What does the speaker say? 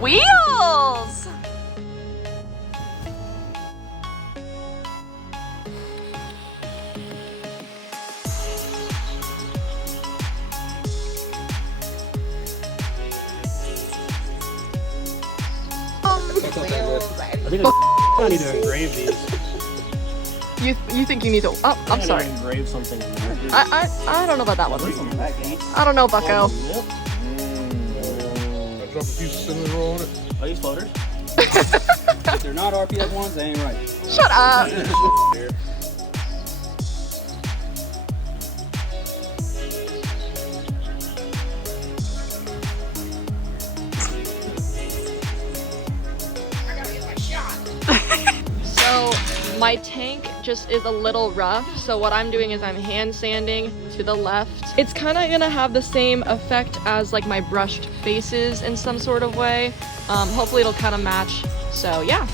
Wheels! I think I need to engrave these. You think you need to? Oh, I'm sorry. Engrave something in there. I don't know about that one. I don't know, Bucko. I drop a piece of cinnamon roll on it. Are these floaters? If they're not RPF ones, they ain't right. Shut up. So my tank just is a little rough, so what I'm doing is I'm hand sanding to the left. It's kind of gonna have the same effect as like my brushed faces in some sort of way. Hopefully it'll kind of match, so yeah.